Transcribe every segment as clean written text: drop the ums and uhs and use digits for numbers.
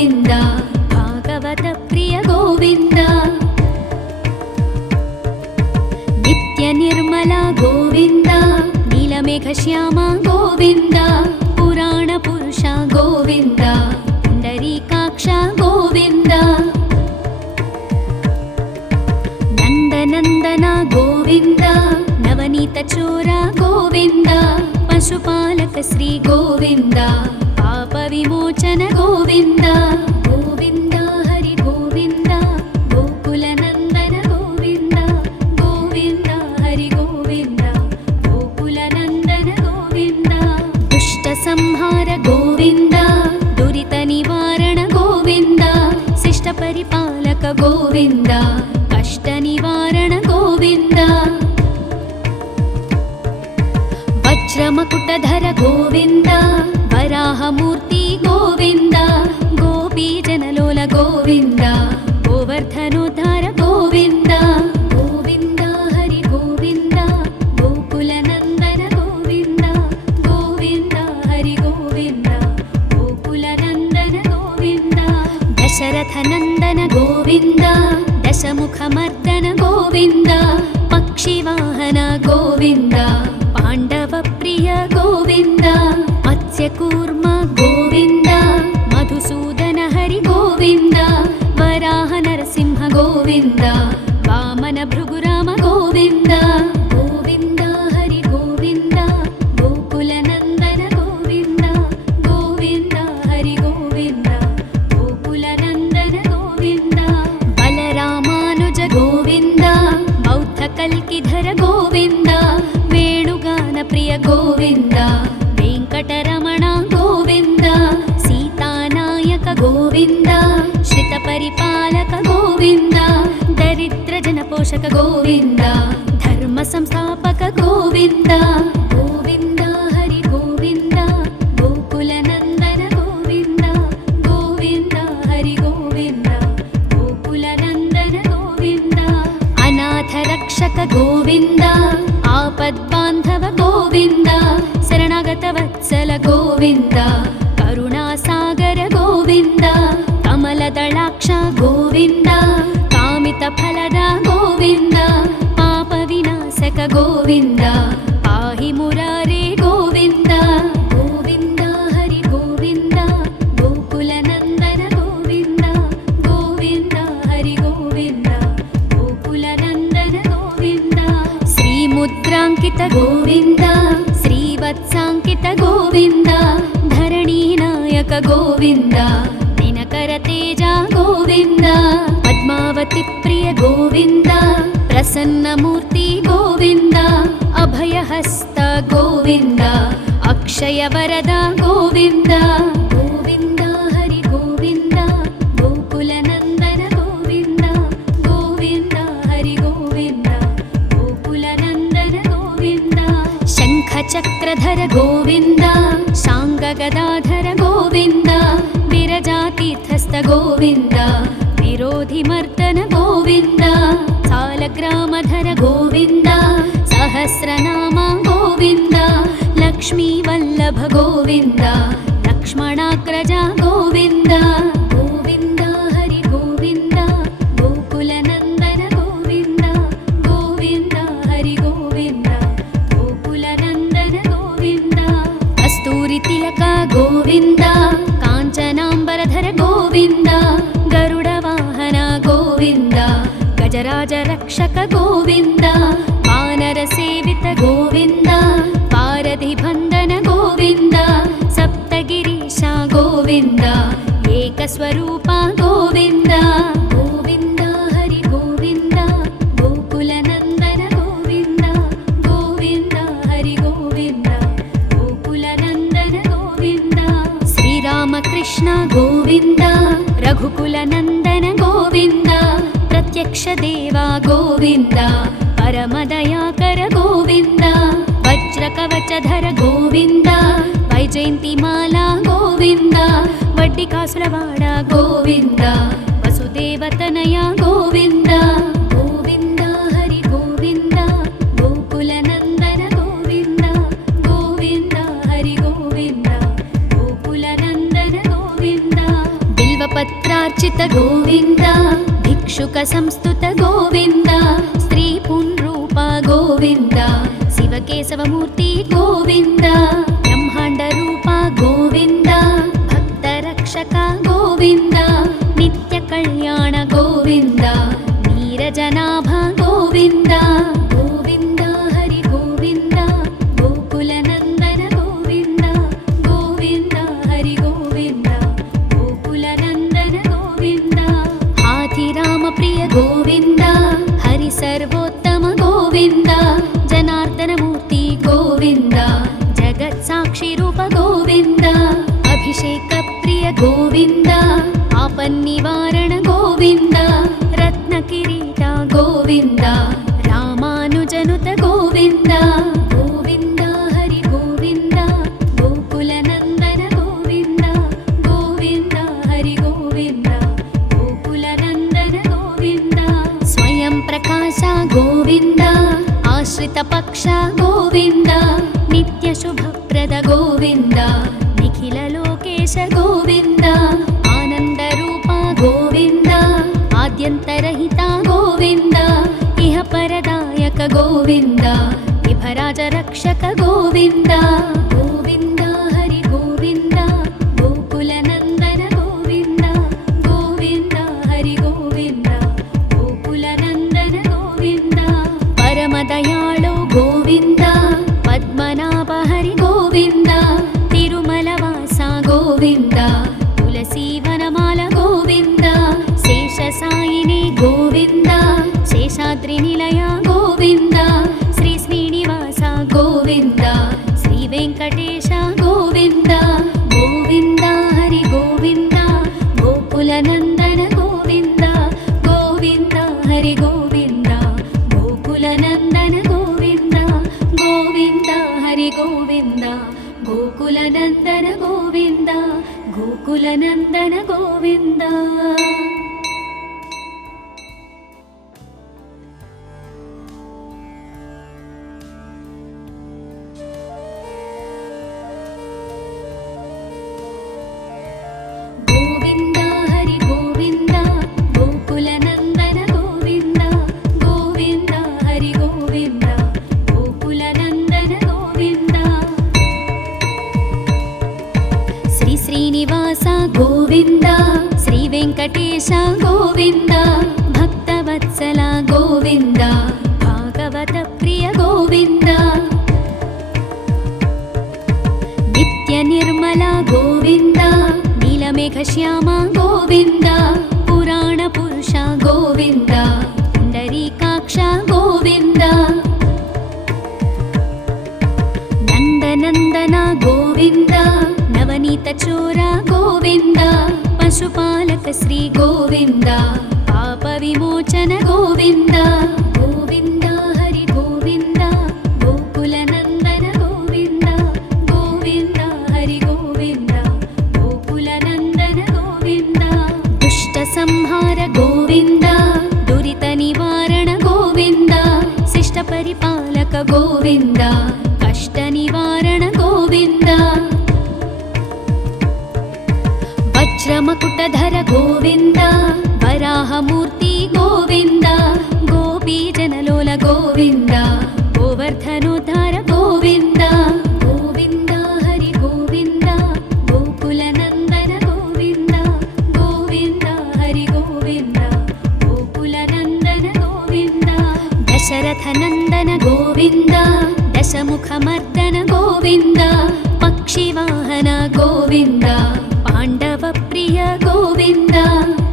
ಗೋವಿಂದ ಭಾಗವತ ಪ್ರಿಯ ಗೋವಿಂದ ನಿತ್ಯ ನಿರ್ಮಲ ಗೋವಿಂದ ನೀಲಮೇಘ ಶ್ಯಾಮ ಗೋವಿಂದ ಪುರಾಣ ಪುರುಷ ಗೋವಿಂದ ಪುಂಡರೀಕಾಕ್ಷ ಗೋವಿಂದ ನಂದನಂದನ ಗೋವಿಂದ ನವನೀತ ಚೋರ ಗೋವಿಂದ ಪಶುಪಾಲಕ ಶ್ರೀ ಗೋವಿಂದ ಪಾಪ ವಿಮೋಚನ ಗೋವಿಂದ ಗೋವಿಂದ ಹರಿ ಗೋವಿಂದ ಗೋಕುಲ ನಂದನ ಗೋವಿಂದ ಗೋವಿಂದ ಹರಿ ಗೋವಿಂದ ಗೋಕುಲ ನಂದನ ಗೋವಿಂದ ದುಷ್ಟ ಸಂಹಾರ ಗೋವಿಂದ ದುರಿತ ನಿವಾರಣ ಗೋವಿಂದ ಶಿಷ್ಟ ಪರಿಪಾಲಕ ಗೋವಿಂದ ಕಷ್ಟ ನಿವಾರಣ ಗೋವಿಂದ ವಜ್ರಮಕುಟಧರ ಗೋವಿಂದ ವರಾಹಮೂರ್ತಿ ಗೋವಿಂದ ಗೋಪೀ ಜನಲೋಲ ಗೋವಿಂದ ಗೋವರ್ಧನೋದ್ಧಾರ ಗೋವಿಂದ ಗೋವಿಂದ ಹರಿ ಗೋವಿಂದ ಗೋಕುಲ ನಂದನ ಗೋವಿಂದ ಗೋವಿಂದ ಹರಿ ಗೋವಿಂದ ಗೋಕುಲ ನಂದನ ಗೋವಿಂದ ದಶರಥ ನಂದನ ಗೋವಿಂದ ದಶಮುಖ ಮರ್ದನ ಗೋವಿಂದ ಪಕ್ಷಿವಾಹನ ಗೋವಿಂದ ಪಾಂಡವ ಪ್ರಿಯ ಗೋವಿಂದ ಮತ್ಸ್ಯಕೂರ್ಮ ಗೋವಿಂದ ಮಧುಸೂದನ ಹರಿ ಗೋವಿಂದ ವರಾಹ ನರಸಿಂಹ ಗೋವಿಂದ ವಾಮನ ಭೃಗುರಾಮ ಗೋವಿಂದ ಗೋವಿಂದ ಹರಿ ಗೋವಿಂದ ಗೋಕುಲ ನಂದನ ಗೋವಿಂದ ಗೋವಿಂದ ಹರಿ ಗೋವಿಂದ ಗೋಕುಲ ನಂದನ ಗೋವಿಂದ ಬಲರಾಮಾನುಜ ಗೋವಿಂದ ಬೌದ್ಧ ಕಲ್ಕಿಧರ ಗೋವಿಂದ ವೇಣುಗಾನ ಪ್ರಿಯ ಗೋವಿಂದ ವೆಂಕಟರಮಣ ಗೋವಿಂದ ಸೀತಾನಾಯಕ ಗೋವಿಂದ ಶ್ರಿತ ಪರಿಪಾಲಕ ಗೋವಿಂದ ದರಿದ್ರ ಜನಪೋಷಕ ಗೋವಿಂದ ಧರ್ಮ ಸಂಸ್ಥಾಪಕ ಗೋವಿಂದ ಗೋವಿಂದ ಹರಿ ಗೋವಿಂದ ಗೋಕುಲ ನಂದನ ಗೋವಿಂದ ಗೋವಿಂದ ಹರಿ ಗೋವಿಂದ ಗೋಕುಲ ನಂದನ ಗೋವಿಂದ ಅನಾಥ ರಕ್ಷಕ ಗೋವಿಂದ ಆಪದ್ಬಾಂಧವ ಗೋವಿಂದ ಶರಣಾಗತ ವತ್ಸಲ ಗೋವಿಂದ ಕರುಣಾಸಾಗರ ಗೋವಿಂದ ಕಮಲದಳಾಕ್ಷ ಗೋವಿಂದ ಕಾಮಿತ ಫಲದ ಗೋವಿಂದ ಪಾಪ ವಿನಾಶಕ ಗೋವಿಂದ ಪಾಹಿ ಮುರಾರೇ ಗೋವಿಂದ ಗೋವಿಂದ ಹರಿ ಗೋವಿಂದ ಗೋಕುಲ ನಂದನ ಗೋವಿಂದ ಗೋವಿಂದ ಹರಿ ಗೋವಿಂದ ಗೋಕುಲ ನಂದನ ಗೋವಿಂದ ಶ್ರೀ ಮುದ್ರಾಂಕಿತ ಗೋವಿಂದ ಶ್ರೀವತ್ಸಾಂಕಿತ ಗೋವಿಂದ ಧರಣಿ ನಾಯಕ ಗೋವಿಂದ ದಿನಕರ ತೇಜ ಗೋವಿಂದ ಪದ್ಮಾವತಿ ಪ್ರಿಯ ಗೋವಿಂದ ಪ್ರಸನ್ನ ಮೂರ್ತಿ ಗೋವಿಂದ ಅಭಯಹಸ್ತ ಗೋವಿಂದ ಅಕ್ಷಯ ವರದ ಗೋವಿಂದ ಗೋವಿಂದ ಹರಿ ಗೋವಿಂದ ಗೋಕುಲ ನಂದನ ಗೋವಿಂದ ಗೋವಿಂದ ಹರಿ ಗೋವಿಂದ ಗೋಕುಲ ನಂದನ ಗೋವಿಂದ ಶಂಖ ಚಕ್ರಧರ ಗೋವಿಂದ ಶಾಂಗ ಗದಾಧರ ಗೋವಿಂದ ವಿರಜಾತೀರ್ಥಸ್ಥ ಗೋವಿಂದ ವಿರೋಧಿ ಮರ್ದನ ಗೋವಿಂದ ಸಾಲಗ್ರಾಮಧರ ಗೋವಿಂದ ಸಹಸ್ರನಾಮ ಗೋವಿಂದ ಲಕ್ಷ್ಮೀ ವಲ್ಲಭ ಗೋವಿಂದ ಲಕ್ಷ್ಮಣಾಗ್ರಜ ಗೋವಿಂದ ಗೋವಿಂದ ಹರಿ ಗೋವಿಂದ ಗೋಕುಲ ನಂದನ ಗೋವಿಂದ ಗೋವಿಂದ ಹರಿ ಗೋವಿಂದ ಗೋಕುಲ ನಂದನ ಗೋವಿಂದ ಕಸ್ತೂರಿ ತಿಲಕ ಗೋವಿಂದ ಕಾಂಚನಾಂಬರಧರ ಗೋವಿಂದ ಗರುಡ ವಾಹನ ಗೋವಿಂದ ಗಜರಾಜ ರಕ್ಷಕ ಗೋವಿಂದ ವಾನರ ಸೇವಿತ ಗೋವಿಂದ ಪಾರಧಿ ಬಂಧನ ಗೋವಿಂದ ಸಪ್ತಗಿರೀಶ ಗೋವಿಂದ ಏಕಸ್ವರೂಪ ಗೋವಿಂದ ಗೋವಿಂದ ಹರಿ ಗೋವಿಂದ ಗೋಕುಲ ನಂದನ ಗೋವಿಂದ ಗೋವಿಂದ ಹರಿ ಗೋವಿಂದ ಗೋಕುಲ ನಂದನ ಗೋವಿಂದ ಶ್ರೀರಾಮಕೃಷ್ಣ ಗೋವಿಂದ ರಘುಕುಲ ನಂದನ ಗೋವಿಂದ ಪ್ರತ್ಯಕ್ಷ ದೇವ ಗೋವಿಂದ ಪರಮದಯಾಕರ ಗೋವಿಂದ ವಜ್ರ ಕವಚಧರ ಗೋವಿಂದ ವೈಜಯಂತಿ ಮಾಲಾ ಗೋವಿಂದ ವಡ್ಡಿ ಕಾಸುರವಾಡ ಗೋವಿಂದ ವಸುದೇವತನಯ ಗೋವಿಂದ ಗೋವಿಂದ ಹರಿ ಗೋವಿಂದ ಗೋಕುಲ ನಂದನ ಗೋವಿಂದ ಗೋವಿಂದ ಹರಿ ಗೋವಿಂದ ಗೋಕುಲ ನಂದನ ಗೋವಿಂದ ಬಿಲ್ವ बिल्वपत्रार्चित गोविन्द भिक्षुकसंस्तुत गोविन्द स्त्रीपुंरूप गोविन्द शिवकेशवमूर्ति गोविन्द ब्रह्माण्डरूप गोविन्द भक्तरक्षक गोविन्द नित्यकल्याण गोविन्द नीरजनाभ गोविन्द गोविन्द हरि गोविन्द गोकुलनन्दन गोविन्द गोविन्द हरि गोविन्द गोकुलनन्दन गोविन्द हाथिरामप्रिय गोविन्द हरि सर्वोत्तम गोविन्द जनार्दनमूर्ति गोविन्द जगत्साक्षिरूप गोविन्द अभिषेकप्रिय गोविन्द आपन्निवारण गोविन्द रत्नकिरीट गोविन्द रामानुजनुत गोविन्द गोविन्द हरि गोविन्द गोकुलनन्दन गोविन्द गोविन्द हरि गोविन्द गोकुलनन्दन गोविन्द स्वयं प्रकाश गोविन्द आश्रितपक्ष गोविन्द नित्यशुभप्रद गोविन्द निखिललोकेश गोविन्द आनन्दरूप गोविन्द आद्यन्तरहिता गोविन्द इह परदायक गोविन्द विभराजरक्षक गोविन्द गोविन्द हरि गोविन्द गोकुलनन्दन गोविन्द गोविन्द हरि गोविन्द गोकुलनन्दन गोविन्द परमदयाळु गोविन्द पद्मनाभ हरि गोविन्द तिरुमलवास गोविन्द तुलसीवनमाल गोविन्द शेषसायिनी गोविन्द शेषाद्रिनिलय गोविन्द श्री श्रीनिवास गोविन्द श्रीवेङ्कटेश गोविन्द गोविन्द हरि गोविन्द गोकुलनन्दन गोविन्द गोविन्द हरि गोविन्द गोकुलनन्दन गोविन्द गोविन्द हरि गोविन्द गोकुलनन्दन गोविन्द गोकुलनन्दन गोविन्द गोविन्द हरि गोविन्द गोकुलनन्दन गोविन्द गोविन्द हरि गोविन्द गोकुलनन्दन गोविन्द श्री श्रीनिवास गोविन्द श्रीवेङ्कटेश गोविन्द भक्तवत्सल गोविन्द भागवतप्रिय गोविन्द नित्यनिर्मल गोविन्द नीलमेघश्याम गोविन्द पुराणपुरुष गोविन्द पुण्डरीकाक्ष गोविन्द नन्दनन्दन गोविन्द नवनीतचोर गोविन्द पशुपालक श्री गोविन्द पापविमोचन गोविन्द गोविन्द हरि गोविन्द गोकुलनन्दन गोविन्द गोविन्द हरि गोविन्द गोकुलनन्दन गोविन्द दुष्टसंहार गोविन्द दुरितनिवारण गोविन्द शिष्टपरिपालक गोविन्द कष्टनिवारण गोविन्द वज्रमकुटधर गोविन्द वराहमूर्ति गोविन्द गोपीजनलोल गोविन्द गोवर्धनोद्धार गोविन्द गोविन्द हरि गोविन्द गोकुलनन्दन गोविन्द गोविन्द हरि गोविन्द गोकुलनन्दन गोविन्द दशरथनन्दन गोविन्द दशमुखमर्दन गोविन्द पक्षिवाहन गोविन्द पाण्डवप्रिय गोविन्द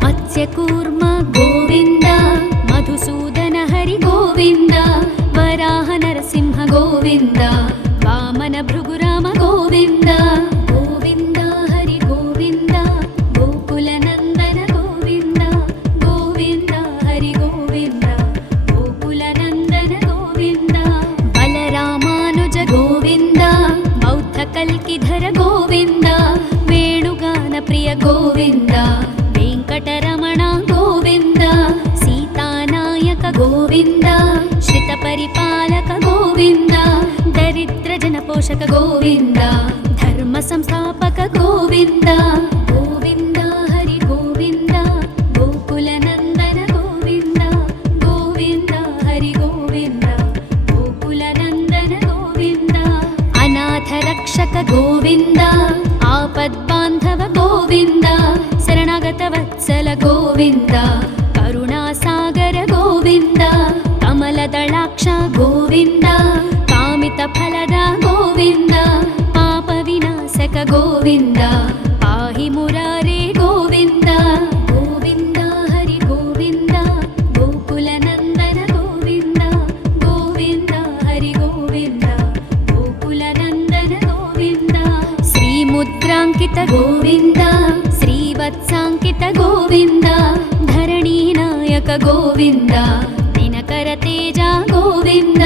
मत्स्यकूर्म गोविन्द मधुसूदन हरि गोविन्द वराह नरसिंह गोविन्द वामन भृगुराम गोविन्द गोविन्द हरि गोविन्द गोकुलनन्दन गोविन्द गोविन्द हरि गोविन्द गोकुलनन्दन गोविन्द बलरामानुज गोविन्द बौद्धकल्किधर गोविन्द वेणुगानप्रिय गोविन्द वेङ्कटरमण गोविन्द सीतानायक गोविन्द श्रितपरिपालक गोविन्द दरिद्रजनपोषक गोविन्द धर्मसंस्थापक गोविन्द गोविन्द हरि गोविन्द ಗೋವಿಂದ ಕರುಣಾಸಾಗರ ಗೋವಿಂದ ಕಮಲದಳಾಕ್ಷ ಗೋವಿಂದ ಕಾಮಿತ ಫಲದ ಗೋವಿಂದ ಪಾಪ ವಿನಾಶಕ ಗೋವಿಂದ ಪಾಹಿ ಮುರಾರೇ ಗೋವಿಂದ ಗೋವಿಂದ ಹರಿ ಗೋವಿಂದ ಗೋಕುಲ ನಂದನ ಗೋವಿಂದ ಗೋವಿಂದ ಹರಿ ಗೋವಿಂದ ಗೋಕುಲ ನಂದನ ಗೋವಿಂದ ಶ್ರೀ ಮುದ್ರಾಂಕಿತ ಗೋವಿಂದ ಶ್ರೀವತ್ಸಾಂಕಿತ ಗೋವಿಂದ ಧರಣಿ ನಾಯಕ ಗೋವಿಂದ ದಿನಕರ ತೇಜ ಗೋವಿಂದ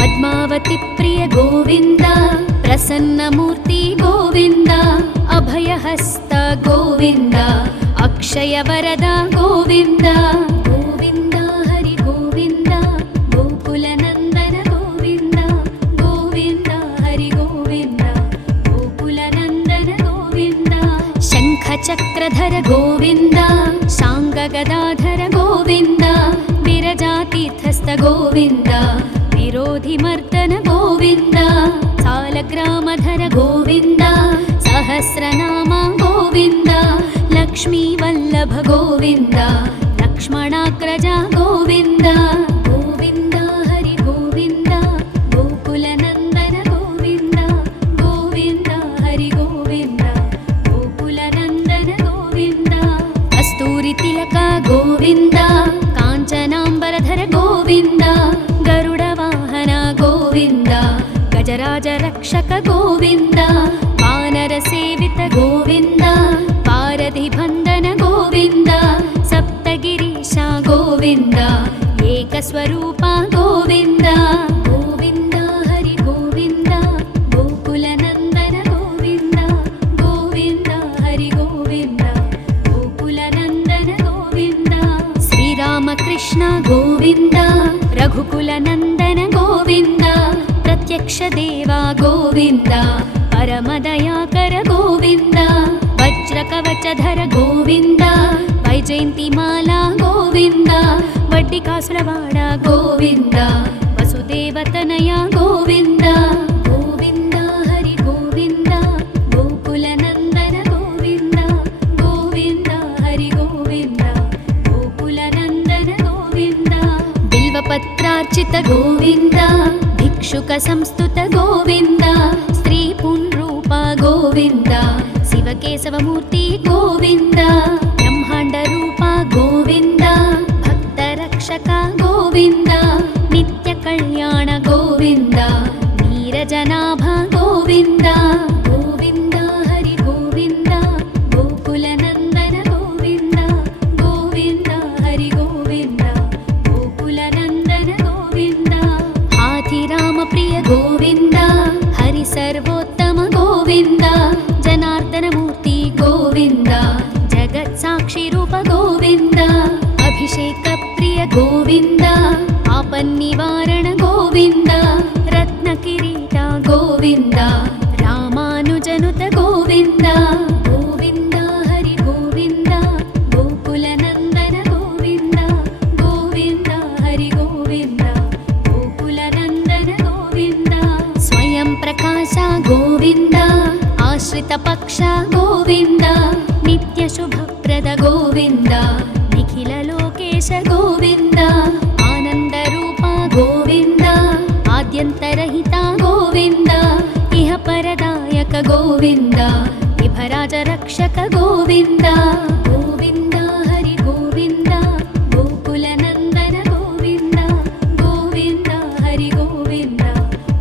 ಪದ್ಮಾವತಿ ಪ್ರಿಯ ಗೋವಿಂದ ಪ್ರಸನ್ನ ಮೂರ್ತಿ ಗೋವಿಂದ ಅಭಯಹಸ್ತ ಗೋವಿಂದ ಅಕ್ಷಯ ವರದ ಗೋವಿಂದ ಗೋವಿಂದ ಹರಿ ಗೋವಿಂದ ಗೋಕುಲ ನಂದನ ಗೋವಿಂದ ಗೋವಿಂದ ಹರಿ ಗೋವಿಂದ ಗೋಕುಲ ನಂದನ ಗೋವಿಂದ ಶಂಖ ಚಕ್ರಧರ ಗೋವಿಂದ ಶಾಂಗ ಗದಾಧರ ಗೋವಿಂದ ವಿರಜಾತೀರ್ಥಸ್ಥ ಗೋವಿಂದ ವಿರೋಧಿ ಮರ್ದನ ಗೋವಿಂದ ಸಾಲಗ್ರಾಮಧರ ಗೋವಿಂದ ಸಹಸ್ರನಾಮ ಗೋವಿಂದ ಲಕ್ಷ್ಮೀ ವಲ್ಲಭ ಗೋವಿಂದ ಲಕ್ಷ್ಮಣಾಗ್ರಜ ಗೋವಿಂದ ಗೋವಿಂದ ಹರಿ ಗೋವಿಂದ ಗೋಕುಲ ನಂದನ ಗೋವಿಂದ ಗೋವಿಂದ ಹರಿ ಗೋವಿಂದ ಗೋಕುಲ ನಂದನ ಗೋವಿಂದ ಕಸ್ತೂರಿ ತಿಲಕ ಗೋವಿಂದ ಕಾಂಚನಾಂಬರಧರ ಗೋವಿಂದ ಗರುಡ ವಾಹನ ಗೋವಿಂದ ಗಜರಾಜ ರಕ್ಷಕ ಗೋವಿಂದ ವಾನರ ಸೇವಿತ ಗೋವಿಂದ ಪಾರಧಿ ಬಂಧನ ಗೋವಿಂದ ಸಪ್ತಗಿರೀಶ ಗೋವಿಂದ ಏಕಸ್ವರೂಪ ಗೋವಿಂದ ಗೋವಿಂದ ಹರಿ ಗೋವಿಂದ ಗೋಕುಲ ನಂದನ ಗೋವಿಂದ ಗೋವಿಂದ ಹರಿ ಗೋವಿಂದ ಗೋಕುಲ ನಂದನ ಗೋವಿಂದ ಶ್ರೀರಾಮಕೃಷ್ಣ ಗೋವಿಂದ ರಘುಕುಲ ನಂದನ ಗೋವಿಂದ ಪ್ರತ್ಯಕ್ಷ ದೇವ ಗೋವಿಂದ ಪರಮದಯಾಕರ ಗೋವಿಂದ ವಜ್ರ ಕವಚಧರ ಗೋವಿಂದ ವೈಜಯಂತಿ ಮಾಲಾ ಗೋವಿಂದ ವಡ್ಡಿಕಾಸುರವಾಡ ಗೋವಿಂದ ವಸುದೇವತನಯ ಗೋವಿಂದ ಗೋವಿಂದ ಹರಿ ಗೋವಿಂದ ಗೋಕುಲ ನಂದನ ಗೋವಿಂದ ಗೋವಿಂದ ಹರಿ ಗೋವಿಂದ ಗೋಕುಲ ನಂದನ ಗೋವಿಂದ ಬಿಲ್ವಪತ್ರಾರ್ಚಿತ ಗೋವಿಂದ ಭಿಕ್ಷುಕ ಸಂಸ್ತುತ ಗೋವಿಂದ ಸ್ತ್ರೀ ಪುಂರೂಪ ಗೋವಿಂದ ಶಿವಕೇಶವ ಮೂರ್ತಿ ಗೋವಿಂದ ಬ್ರಹ್ಮಾಂಡ ರೂಪ ಗೋವಿಂದ ಭಕ್ತ ರಕ್ಷಕ ಗೋವಿಂದ ನಿತ್ಯ ಕಲ್ಯಾಣ ಗೋವಿಂದ ನೀರಜನಾಭ ಗೋವಿಂದ ಗೋವಿಂದ ಹರಿ ಗೋವಿಂದ ಗೋಕುಲ ನಂದನ ಗೋವಿಂದ ಗೋವಿಂದ ಹರಿ ಗೋವಿಂದ ಗೋಕುಲ ನಂದನ ಗೋವಿಂದ ಹಾಥಿರಾಮ ಪ್ರಿಯ ಗೋವಿಂದ ಹರಿ ಸರ್ವೋತ್ತಮ ಗೋವಿಂದ ಜನಾರ್ದನ ಮೂರ್ತಿ ಗೋವಿಂದ ಜಗತ್ ಸಾಕ್ಷಿ ರೂಪ ಗೋವಿಂದ ಅಭಿಷೇಕ ಪ್ರಿಯ ಗೋವಿಂದ ಆಪನ್ನಿವಾರಣ ಗೋವಿಂದ ರತ್ನ ಕಿರೀಟ ಗೋವಿಂದ ರಾಮಾನುಜನುತ ಗೋವಿಂದ ಗೋವಿಂದ ಹರಿ ಗೋವಿಂದ ಗೋಕುಲ ನಂದನ ಗೋವಿಂದ ಗೋವಿಂದ ಹರಿ ಗೋವಿಂದ ಗೋಕುಲ ನಂದನ ಗೋವಿಂದ ಸ್ವಯಂ ಪ್ರಕಾಶ ಗೋವಿಂದ ಆಶ್ರಿತ ಪಕ್ಷ ಗೋವಿಂದ ನಿತ್ಯ ಶುಭಪ್ರದ ಗೋವಿಂದ ನಿಖಿಲ ಲೋಕೇಶ ಗೋವಿಂದ ಆನಂದ ರೂಪ ಗೋವಿಂದ ಆದ್ಯಂತರಹಿತ ಗೋವಿಂದ ಇಹ ಪರದಾಯಕ ಗೋವಿಂದ ವಿಭರಾಜ ರಕ್ಷಕ ಗೋವಿಂದ ಗೋವಿಂದ ಹರಿ ಗೋವಿಂದ ಗೋಕುಲ ನಂದನ ಗೋವಿಂದ ಗೋವಿಂದ ಹರಿ ಗೋವಿಂದ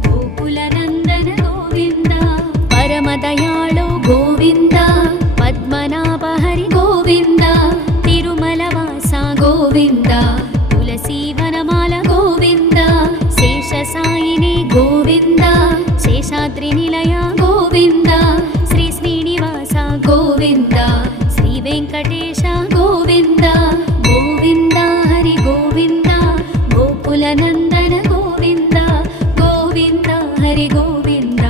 ಗೋಕುಲ ನಂದನ ಗೋವಿಂದ ಪರಮ ದಯಾಳು ಗೋವಿಂದ ಪದ್ಮನಾಭ ಹರಿ ಗೋವಿಂದ ತಿರುಮಲ ವಾಸ ಗೋವಿಂದ ತುಳಸಿ ವನಮಾಲ ಗೋವಿಂದ ಶೇಷ ಸಾಯಿನಿ ಗೋವಿಂದ ಶೇಷಾದ್ರಿ ನಿಲಯ ಗೋವಿಂದ ಶ್ರೀ ಶ್ರೀನಿವಾಸ ಗೋವಿಂದ ಶ್ರೀ ವೆಂಕಟೇಶ ಗೋವಿಂದ ಗೋವಿಂದ ಹರಿ ಗೋವಿಂದ ಗೋಕುಲ ನಂದನ ಗೋವಿಂದ ಗೋವಿಂದ ಹರಿ ಗೋವಿಂದ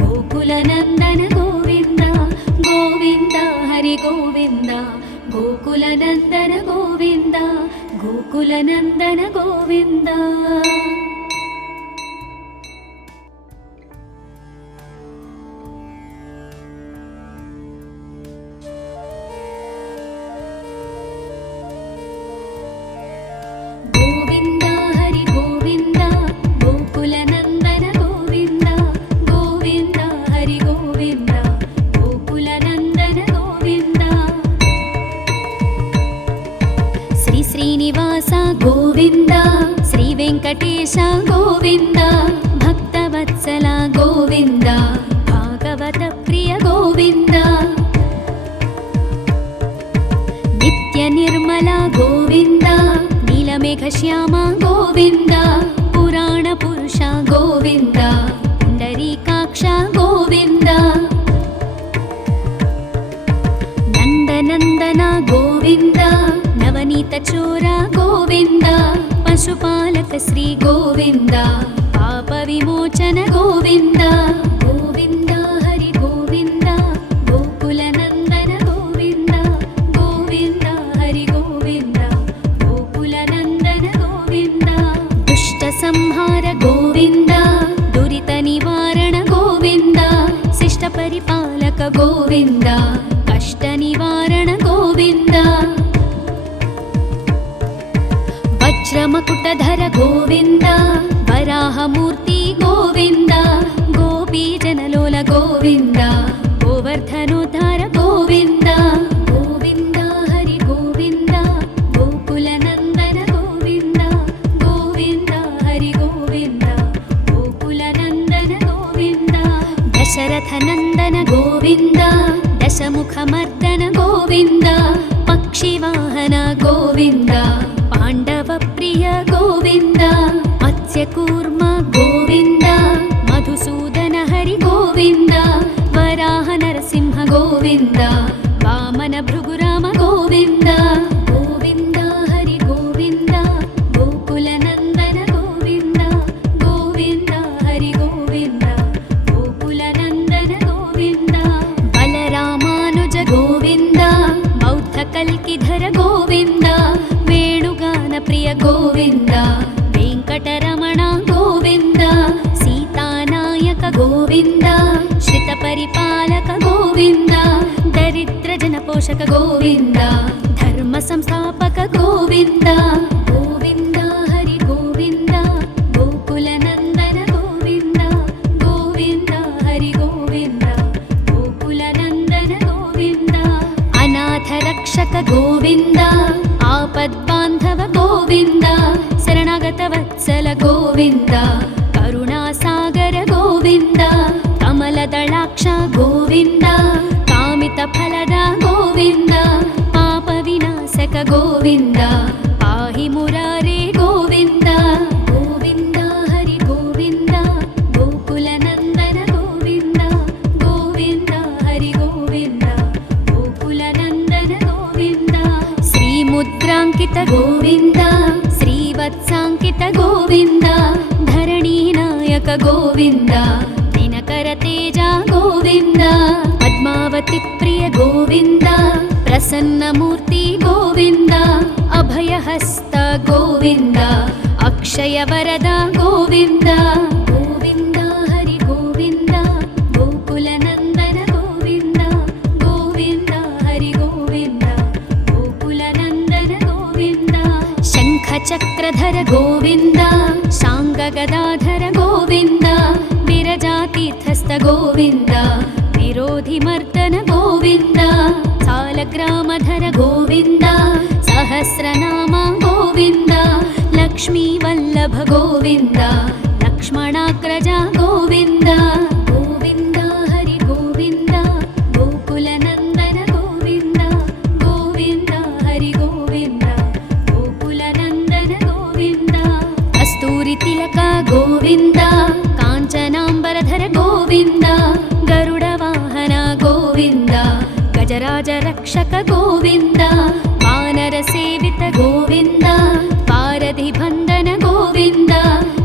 ಗೋಕುಲ ನಂದನ ಗೋವಿಂದ ಗೋವಿಂದ ಹರಿ ಗೋವಿಂದ ಗೋಕುಲ ನಂದನ ಗೋವಿಂದ ಗೋಕುಲ ನಂದನ ಗೋವಿಂದ. गोविन्द श्रीवेङ्कटेश गोविन्द भक्तवत्सल गोविन्द भागवतप्रिय गोविन्द नित्यनिर्मला गोविन्द नीलमेघश्यामा गोविन्द पुराणपुरुष गोविन्द पुण्डरीकाक्ष गोविन्द नन्दनन्दन गोविन्द नवनीतचोर गोविन्द पशुपालक श्री गोविन्द पापविमोचन गोविन्द गोविन्द हरि गोविन्द गोकुलनन्दन गोविन्द गोविन्द हरि गोविन्द गोकुलनन्दन गोविन्द दुष्टसंहार गोविन्द दुरितनिवारण गोविन्द शिष्टपरिपालक गोविन्द कष्टनिवारण गोविन्द वज्रमकुटधर गोविन्द वराहमूर्ति गोविन्द गोपीजनलोल गोविन्द गोवर्धनोद्धार गोविन्द गोविन्द हरि गोविन्द गोकुलनन्दन गोविन्द गोविन्द हरि गोविन्द गोकुलनन्दन गोविन्द दशरथनन्दन गोविन्द दशमुखमर्दन गोविन्द पक्षिवाहन गोविन्द पाण्डवप्रिय गोविन्द मत्स्यकूर्म गोविन्द मधुसूदन हरि गोविन्द वराह नरसिंह गोविन्द वामन भृगुराम गोविन्द गोविन्द हरि गोविन्द गोकुलनन्दन गोविन्द गोविन्द हरि गोविन्द गोकुलनन्दन गोविन्द बलरामानुज गोविन्द बौद्धकल्किधर गोविन्द वेणुगानप्रिय गोविन्द वेङ्कटरमण गोविन्द सीतानायक गोविन्द श्रितपरिपालक गोविन्द दरिद्रजनपोषक गोविन्द धर्मसंस्थापक गोविन्द गोविन्द हरि गोविन्द गोकुलनन्दन गोविन्द गोविन्द हरि गोविन्द गोकुलनन्दन गोविन्द अनाथरक्षक गोविन्द आपद्बान्धव गोविन्द शरणागतवत्सल गोविन्द करुणासागर गोविन्द कमलदलाक्ष गोविन्द कामितफलद गोविन्द पापविनाशक गोविन्द पाहि मुरारे गोविन्द गोविन्द हरि गोविन्द गोकुलनन्दन गोविन्द गोविन्द हरि गोविन्द गोकुलनन्दन गोविन्द श्रीमुद्राङ्कित गोविन्द श्रीवत्साङ्कित गोविन्द धरणीनायक गोविन्द दिनकरतेज गोविन्द पद्मावती प्रिय गोविन्द प्रसन्नमूर्ति गोविन्द अभयहस्त गोविन्द अक्षयवरद गोविन्द गोविन्द हरि गोविन्द गोकुलनन्दन गोविन्द गोविन्द हरि गोविन्द गोकुलनन्दन गोविन्द शङ्खचक्रधर गोविन्द शाङ्गगदाधर गोविन्द विरजातीर्थस्थ गोविन्द विरोधिमर्दन गोविन्द सालग्रामधर गोविन्द सहस्रनाम गोविन्द लक्ष्मीवल्लभ गोविन्द लक्ष्मणाग्रज गोविन्द गोविन्द हरि गोविन्द गोकुलनन्दन गोविन्द गोविन्द हरि गोविन्द गोकुलनन्दन गोविन्द कस्तूरितिलक गोविन्द काञ्चनाम्बरधर गोविन्द गरुडवाहन गोविन्द गजराजरक्षक गोविन्द वानरसेवित गोविन्द पारधिबन्धन गोविन्द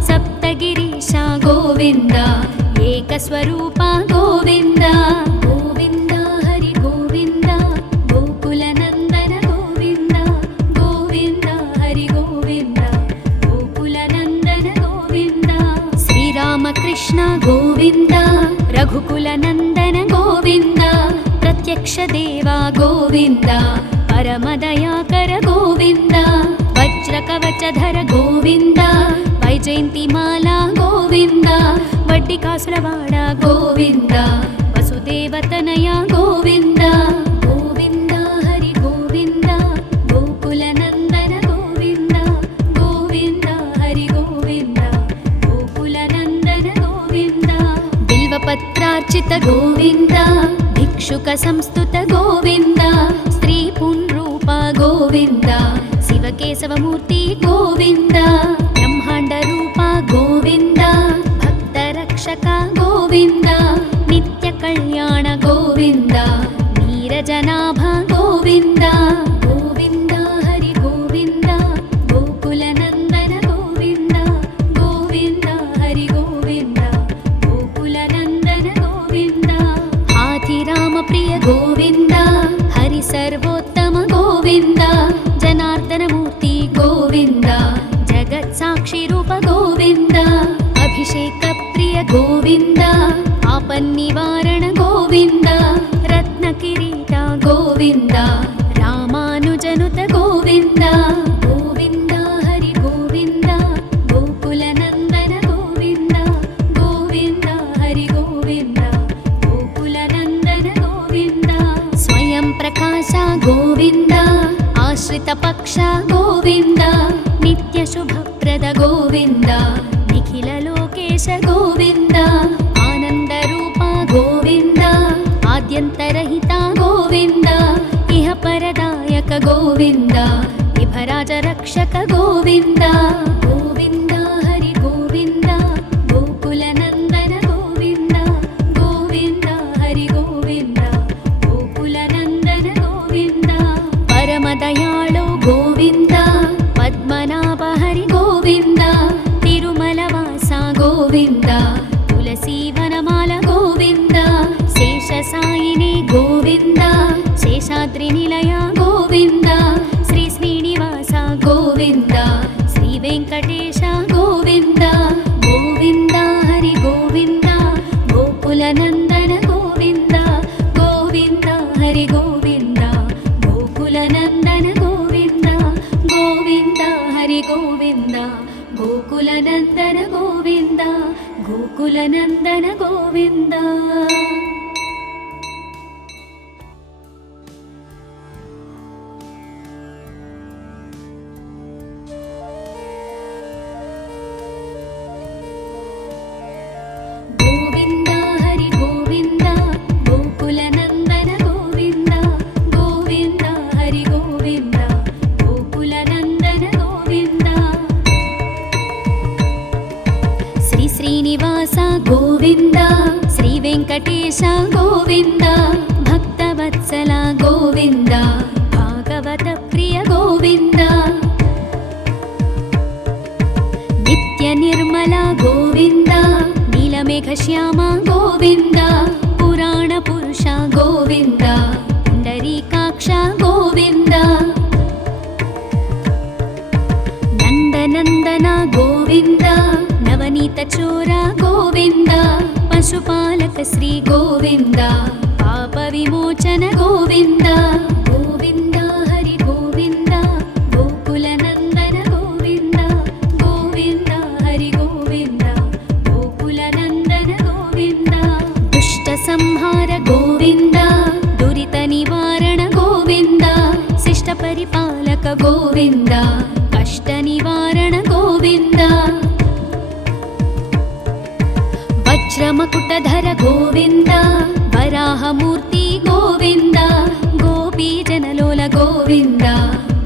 सप्तगिरीश गोविन्द एकस्वरूप गोविन्द गोविन्द हरि गोविन्द गोकुलनन्दन गोविन्द गोविन्द हरि गोविन्द गोकुलनन्दन गोविन्द श्रीरामकृष्ण गोविन्द रघुकुलनन्दन गोविन्द प्रत्यक्ष देवा गोविन्द परमदयाकर गोविन्द वज्रकवचधर गोविन्द वैजयन्तिमाला गोविन्द वड्डिकासुरवाड गोविन्द वसुदेवतनय गोविन्द गोविन्द हरि गोविन्द गोकुलनन्दन गोविन्द गोविन्द भिक्षुक गोविन्द भिक्षुक संस्तुत गोविन्द स्त्री पुंरूप गोविन्द शिवकेशवमूर्ति गोविन्द ब्रह्माण्ड रूप गोविन्द भक्तरक्षक गोविन्द नित्य कल्याण गोविन्द नीरजनाभ गोविन्द गोविन्द हरि गोविन्द गोकुलनन्दन गोविन्द गोविन्द हरि गोविन्द गोकुलनन्दन गोविन्द हाथिराम प्रिय गोविन्द हरि सर्वोत्तम गोविन्द जनार्दनमूर्ति गोविन्द जगत्साक्षि रूप गोविन्द अभिषेक प्रिय गोविन्द आपन्निवारण गोविन्द रत्नकिरीट गोविन्द रामानुजनुत गोविन्द गोविन्द हरि गोविन्द गोकुलनन्दन गोविन्द गोविन्द हरि गोविन्द गोकुलनन्दन गोविन्द स्वयं प्रकाश गोविन्द आश्रित पक्ष गोविन्द नित्य शुभप्रद गोविन्द निखिल लोकेश गोविन्द आनंद रूप गोविन्द आद्यन्तरहित गोविन्द इह परदायक गोविन्द विभराज रक्षक गोविन्द गोविन्द हरि गोविन्द गोकुलनन्दन गोविन्द गोविन्द हरि गोविन्द गोकुलनन्दन गोविन्द परमदयाळु गोविन्द पद्मनाभ हरि गोविन्द तिरुमलवास गोविन्द तुलसीवनमाल गोविन्द शेषसायिनी गोविन्द शेषाद्रिनिलय गोविन्द श्री श्रीनिवास गोविन्द श्री वेङ्कटेश गोविन्द गोविन्द हरि गोविन्द गोकुलनन्दन गोविन्द गोविन्द हरि गोविन्द गोकुलनन्दन गोविन्द गोविन्द हरि गोविन्द गोकुलनन्दन गोविन्द गोकुलनन्दन गोविन्द गोविन्द हरि गोविन्द गोकुलनन्दन गोविन्द गोविन्द हरि गोविन्द गोकुलनन्दन गोविन्द श्री श्रीनिवास गोविन्द श्री वेङ्कटेश गोविन्द भक्तवत्सल गोविन्द भागवत प्रिय गोविन्द नित्य निर्मल गोविन्द नीलमेघश्याम गोविन्द पुराण पुरुष गोविन्द पुण्डरीकाक्ष गोविन्द नन्दनन्दन गोविन्द नवनीत चोर गोविन्द पशुपालक श्री गोविन्द पाप विमोचन गोविन्द गोविन्द हरि गोविन्द गोकुलनन्दन गोविन्द गोविन्द हरि गोविन्द गोकुलनन्दन गोविन्द दुष्ट संहार गोविन्द दुरित निवारण गोविन्द शिष्ट परिपालक गोविन्द कष्ट निवारण गोविन्द वज्रमकुटधर गोविन्द वराहमूर्ति गोविन्द गोपीजनलोल गोविन्द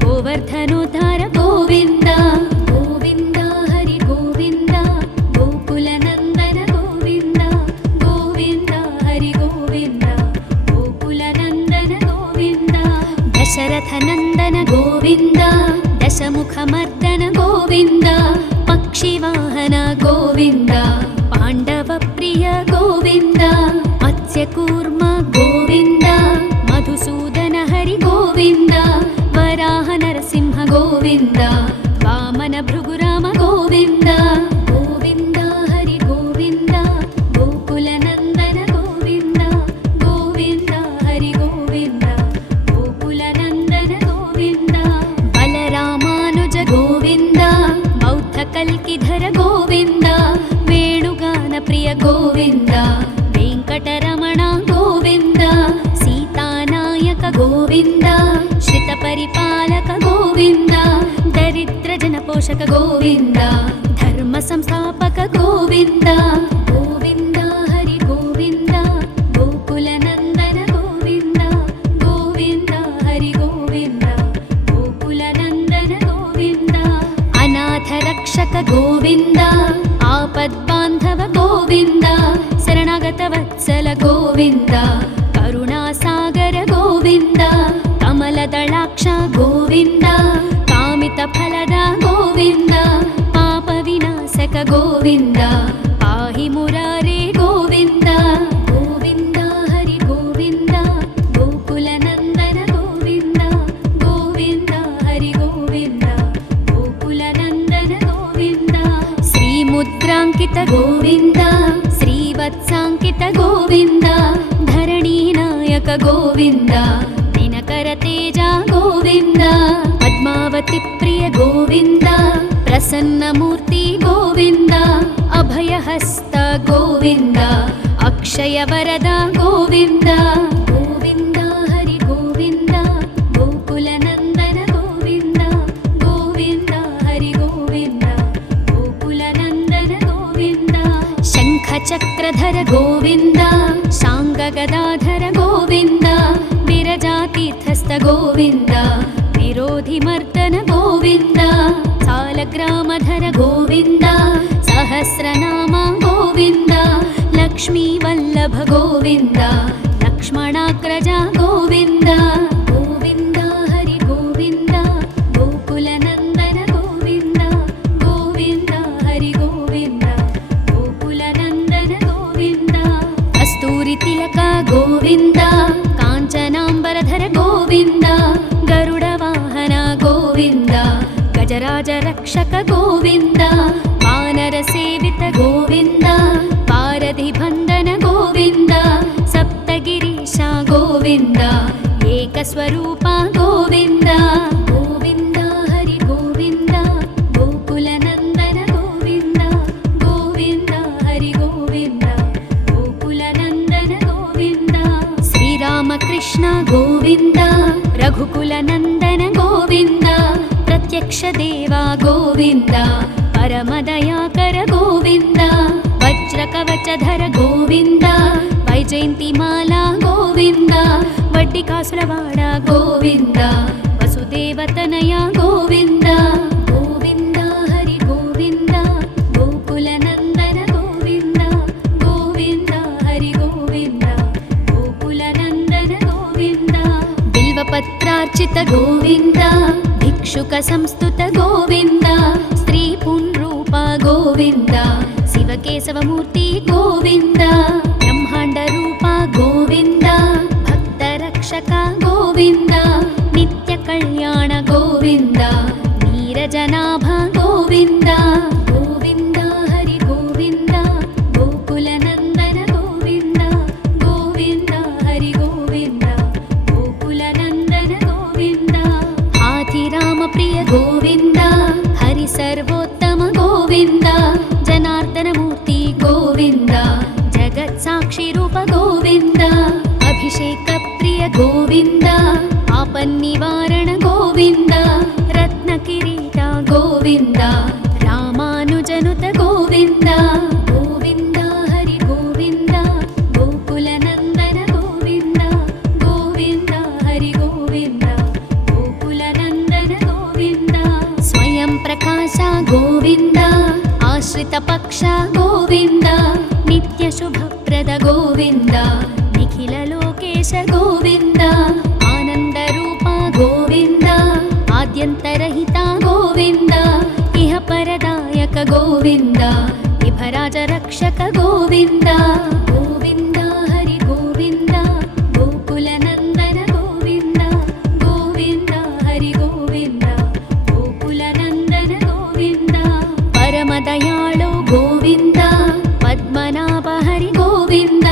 गोवर्धनोद्धार गोविन्द गोविन्द हरि गोविन्द गोकुलनन्दन गोविन्द गोविन्द हरि गोविन्द गोकुलनन्दन गोविन्द दशरथनन्दन गोविन्द दशमुखमर्दन गोविन्द पक्षिवाहन गोविन्द पाण्डव प्रिय गोविन्द मत्स्यकूर्म गोविन्द मधुसूदन हरि गोविन्द वराह नरसिंह गोविन्द वामन भृगुराम गोविन्द गोविन्द हरि गोविन्द गोकुलनन्दन गोविन्द गोविन्द हरि गोविन्द गोकुलनन्दन गोविन्द बलरामानुज गोविन्द बौद्धकल्किधर गोविन्द वेणुगान प्रिय गोविन्द वेङ्कटरमण गोविन्द सीतानायक गोविन्द श्रितपरिपालक गोविन्द दरिद्रजनपोषक गोविन्द धर्म संस्थापक गोविन्द गोविन्द हरि गोविन्द ಗೋವಿಂದ ಆಪದ್ಬಾಂಧವ ಗೋವಿಂದ ಶರಣಾಗತ ವತ್ಸಲ ಗೋವಿಂದ ಕರುಣಾಸಾಗರ ಗೋವಿಂದ ಕಮಲದಳಾಕ್ಷ ಗೋವಿಂದ ಕಾಮಿತ ಫಲದ ಗೋವಿಂದ ಪಾಪ ವಿನಾಶಕ ಗೋವಿಂದ ಪಾಹಿ ಮುರಾರೇ ಗೋವಿಂದ ಗೋವಿಂದ ಹರಿ ಗೋವಿಂದ ಗೋಕುಲ ನಂದನ ಗೋವಿಂದ ಗೋವಿಂದ ಹರಿ ಗೋವಿಂದ ಗೋಕುಲ ನಂದನ ಗೋವಿಂದ ಶ್ರೀ ಮುದ್ರಾಂಕಿತ ಗೋವಿಂದ ಶ್ರೀವತ್ಸಾಂಕಿತ ಗೋವಿಂದ ಧರಣಿ ನಾಯಕ ಗೋವಿಂದ ದಿನಕರ ತೇಜ ಗೋವಿಂದ ಪದ್ಮಾವತಿ ಪ್ರಿಯ ಗೋವಿಂದ ಪ್ರಸನ್ನ ಮೂರ್ತಿ ಗೋವಿಂದ ಅಭಯಹಸ್ತ ಗೋವಿಂದ ಅಕ್ಷಯ ವರದ ಗೋವಿಂದ ಗೋವಿಂದ ಹರಿ ಗೋವಿಂದ ಗೋಕುಲ ನಂದನ ಗೋವಿಂದ ಗೋವಿಂದ ಹರಿ ಗೋವಿಂದ ಗೋಕುಲ ನಂದನ ಗೋವಿಂದ ಶಂಖ ಚಕ್ರಧರ ಗೋವಿಂದ ಶಾಂಗ ಗದಾಧರ ಗೋವಿಂದ ವಿರಜಾತೀರ್ಥಸ್ಥ ಗೋವಿಂದ ವಿರೋಧಿ ಮರ್ದನ ಗೋವಿಂದ ಸಾಲಗ್ರಾಮಧರ ಗೋವಿಂದ ಸಹಸ್ರನಾಮ ಗೋವಿಂದ ಲಕ್ಷ್ಮೀ ವಲ್ಲಭ ಗೋವಿಂದ ಲಕ್ಷ್ಮಣಾಗ್ರಜ ಗೋವಿಂದ ಗೋವಿಂದ ಹರಿ ಗೋವಿಂದ ಗೋಕುಲ ನಂದನ ಗೋವಿಂದ ಗೋವಿಂದ ಹರಿ ಗೋವಿಂದ ಗೋಕುಲ ನಂದನ ಗೋವಿಂದ ಕಸ್ತೂರಿ ತಿಲಕ ಗೋವಿಂದ ಕಾಂಚನಾಂಬರಧರ ಗೋವಿಂದ ಗರುಡ ವಾಹನ ಗೋವಿಂದ ಗಜರಾಜ ರಕ್ಷಕ ಗೋವಿಂದ ವಾನರ ಸೇವಿತ ಗೋವಿಂದ ಪಾರಧಿ ಬಂಧನ ಗೋವಿಂದ ಸಪ್ತಗಿರೀಶ ಗೋವಿಂದ ಏಕಸ್ವರೂಪ ಗೋವಿಂದ ಗೋವಿಂದ ಹರಿ ಗೋವಿಂದ ಗೋಕುಲ ನಂದನ ಗೋವಿಂದ ಗೋವಿಂದ ಹರಿ ಗೋವಿಂದ ಗೋಕುಲ ನಂದನ ಗೋವಿಂದ ಶ್ರೀರಾಮಕೃಷ್ಣ ಗೋವಿಂದ ರಘುಕುಲ ನಂದನ ಗೋವಿಂದ ಪ್ರತ್ಯಕ್ಷ ದೇವ ಗೋವಿಂದ ಪರಮದಯಾಕರ ಗೋವಿಂದ ವಜ್ರ ಕವಚಧರ ಗೋವಿಂದ ವೈಜಯಂತಿ ಮಾಲಾ ಗೋವಿಂದ ವಡ್ಡಿಕಾಸುರವಾಡ ಗೋವಿಂದ ವಸುದೇವತನಯ ಗೋವಿಂದ ಗೋವಿಂದ ಹರಿ ಗೋವಿಂದ ಗೋಕುಲ ನಂದನ ಗೋವಿಂದ ಗೋವಿಂದ ಹರಿ ಗೋವಿಂದ ಗೋಕುಲ ನಂದನ ಗೋವಿಂದ ಬಿಲ್ವಪತ್ರಾರ್ಚಿತ ಗೋವಿಂದ ಭಿಕ್ಷುಕ ಸಂಸ್ತುತ ಗೋವಿಂದ ಸ್ತ್ರೀ ಪುಂರೂಪ ಗೋವಿಂದ ಶಿವಕೇಶವ ಮೂರ್ತಿ ಗೋವಿಂದ ಬ್ರಹ್ಮಾಂಡ ರೂಪ ಗೋವಿಂದ ಭಕ್ತ ರಕ್ಷಕ ಗೋವಿಂದ ನಿತ್ಯ ಕಲ್ಯಾಣ ಗೋವಿಂದ ನೀರಜನಾಭ ಗೋವಿಂದ ಗೋವಿಂದ ಹರಿ ಗೋವಿಂದ ಗೋಕುಲ ನಂದನ ಗೋವಿಂದ ಗೋವಿಂದ ಹರಿ ಗೋವಿಂದ ಗೋಕುಲ ನಂದನ ಗೋವಿಂದ ಹಾಥಿರಾಮ ಪ್ರಿಯ ಗೋವಿಂದ ಹರಿ ಸರ್ವೋತ್ತಮ ಗೋವಿಂದ ಜನಾರ್ದನ ಮೂರ್ತಿ ಗೋವಿಂದ ಜಗತ್ ಸಾಕ್ಷಿ ರೂಪ ಗೋವಿಂದ ಅಭಿಷೇಕ ಪ್ರಿಯ ಗೋವಿಂದ ಆಪನ್ನಿವಾರಣ ಗೋವಿಂದ ರತ್ನ ಕಿರೀಟ ಗೋವಿಂದ ರಾಮಾನುಜನುತ ಗೋವಿಂದ ಗೋವಿಂದ ಹರಿ ಗೋವಿಂದ ಗೋಕುಲ ನಂದನ ಗೋವಿಂದ ಗೋವಿಂದ ಹರಿ ಗೋವಿಂದ ಗೋಕುಲ ನಂದನ ಗೋವಿಂದ ಸ್ವಯಂ ಪ್ರಕಾಶ ಗೋವಿಂದ ಆಶ್ರಿತ ಪಕ್ಷ ಗೋವಿಂದ ನಿತ್ಯ ಶುಭಪ್ರದ ಗೋವಿಂದ ನಿಖಿಲ ಲೋಕೇಶ ಗೋವಿಂದ ಆನಂದ ರೂಪ ಗೋವಿಂದ ಆದ್ಯಂತರಹಿತ ಗೋವಿಂದ ಇಹ ಪರದಾಯಕ ಗೋವಿಂದ ಇಭರಾಜ ರಕ್ಷಕ ಗೋವಿಂದ ಗೋವಿಂದ ಹರಿ ಗೋವಿಂದ ಗೋಕುಲ ನಂದನ ಗೋವಿಂದ ಗೋವಿಂದ ಹರಿ ಗೋವಿಂದ ಗೋಕುಲ ನಂದನ ಗೋವಿಂದ ಪರಮ ದಯಾಳು ಗೋವಿಂದ ಪದ್ಮನಾಭ ಹರಿ ಗೋವಿಂದ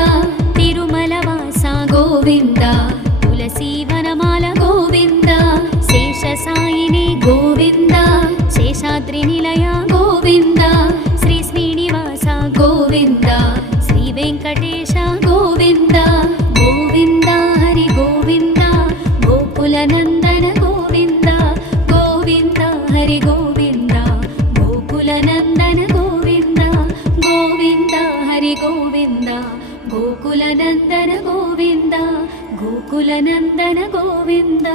ತಿರುಮಲ ವಾಸ ಗೋವಿಂದ ತುಳಸಿ ವನಮಾಲ ಗೋವಿಂದ ಶೇಷ ಸಾಯಿನಿ ಗೋವಿಂದ ಶೇಷಾದ್ರಿ ನಿಲಯ ಗೋವಿಂದ ಶ್ರೀ ಶ್ರೀನಿವಾಸ ಗೋವಿಂದ ಶ್ರೀ ವೆಂಕಟೇಶ ಗೋವಿಂದ ಗೋವಿಂದ ಹರಿ ಗೋವಿಂದ ಗೋಕುಲ ನಂದನ ಗೋವಿಂದ ಗೋವಿಂದ ಹರಿ ಗೋವಿಂದ ಗೋಕುಲ ನಂದನ ಗೋವಿಂದ ಗೋವಿಂದ ಹರಿ ಗೋವಿಂದ ಗೋಕುಲ ನಂದನ ಗೋವಿಂದ ಗೋಕುಲ ನಂದನ ಗೋವಿಂದ.